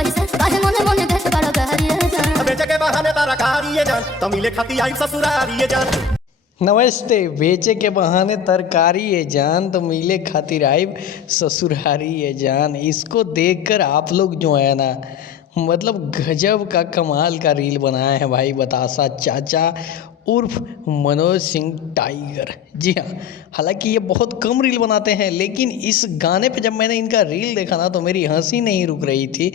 वैसे काहे मने मने देख बड़ा गहरिए जान बेचे के बहाने तारा कहारिए जान तो मिले खाती आई ससुरारिए जान। नमस्ते। बेचे के बहाने तरकारी ये जान तो मिले खातिर आइब ससुरारी ये जान। इसको देखकर आप लोग जो है ना मतलब गजब का कमाल का रील बनाए हैं भाई बतासा चाचा उर्फ मनोज सिंह टाइगर। जी हाँ, हालांकि ये बहुत कम रील बनाते हैं लेकिन इस गाने पे जब मैंने इनका रील देखा ना तो मेरी हंसी नहीं रुक रही थी।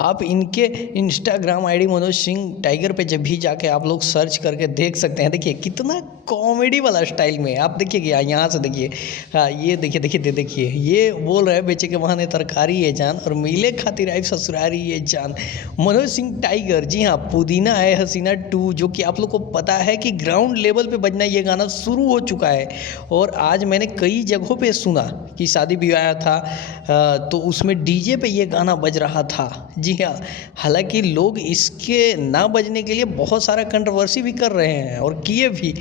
आप इनके Instagram ID Manoj Singh tiger पे जब भी जाके आप लोग सर्च करके देख सकते हैं। देखिए कितना कॉमेडी वाला स्टाइल में आप देखिए कि यहाँ से देखिए, हाँ ये देखिए ये बोल रहे हैं बेचे के बहाने तरकारी ये जान और मिले खातिर आई ससुरारी ये जान। मनोज सिंह टाइगर, जी हाँ, पुदीना है हसीना 2 जो कि आप लोग को पता है कि ग्राउंड लेवल पे बजना ये गाना शुरू हो चुका है और आज मैंने कई जगहों पे सुना कि शादी विवाह था तो उसमें डीजे पे ये गाना बज रहा था। जी हाँ, हालांकि लोग इसके ना बजने के लिए बहुत सारा कंट्रोवर्सी भी कर रहे हैं और किए भी,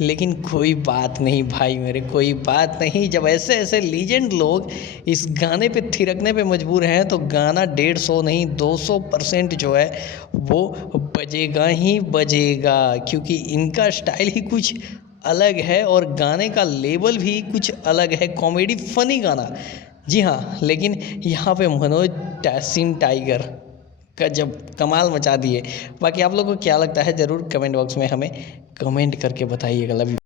लेकिन कोई बात नहीं भाई मेरे, कोई बात नहीं। जब ऐसे ऐसे लीजेंड लोग इस गाने पे थिरकने पे मजबूर हैं तो गाना 150 नहीं 200% जो है वो बजेगा ही बजेगा, क्योंकि इनका स्टाइल ही कुछ अलग है और गाने का लेवल भी कुछ अलग है, कॉमेडी फनी गाना। जी हाँ, लेकिन यहाँ पे मनोज सिंह टाइगर का जब कमाल मचा दिए। बाकी आप लोगों को क्या लगता है ज़रूर कमेंट बॉक्स में हमें कमेंट करके बताइएगा। Love you.